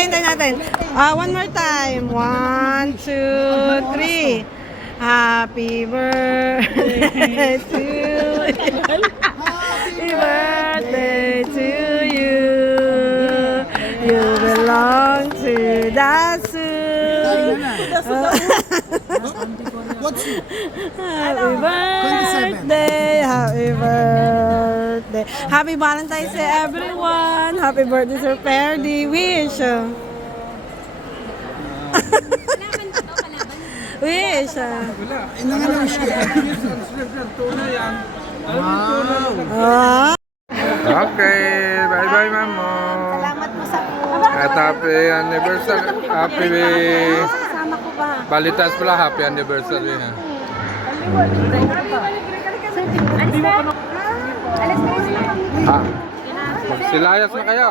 hintay natin. One more time. 1, 2, 3. Happy birthday to you. Happy birthday to you. You belong to Dasu. Happy birthday, happy birthday. Happy Valentine's Day, everyone. Happy birthday, Sir Perdy. Wish. Wish. Wow. Okay, bye-bye, Mamo. Salamat po sa At happy anniversary. Happy Kasama ko ba? Balitas pala, happy anniversary. Ha. Ah, magsilayas na kayo.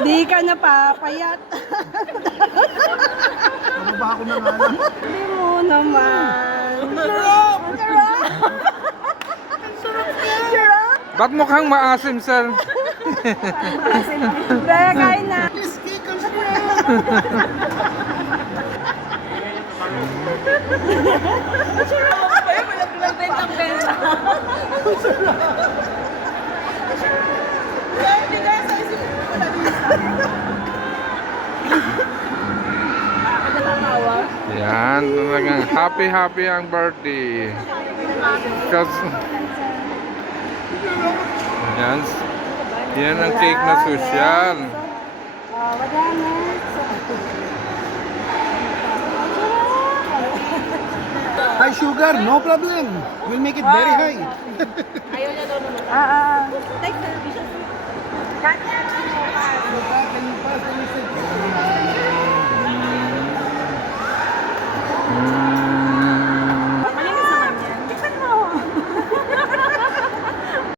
Di ka na papayat. Ano ba ako nang alam? Hindi mo naman. Ba't mukhang maasim, sir? Dahil kain na. Yan, talagang happy ang birthday. Kasi, yan ang cake na social. High sugar, no problem. We'll make it very high. Take the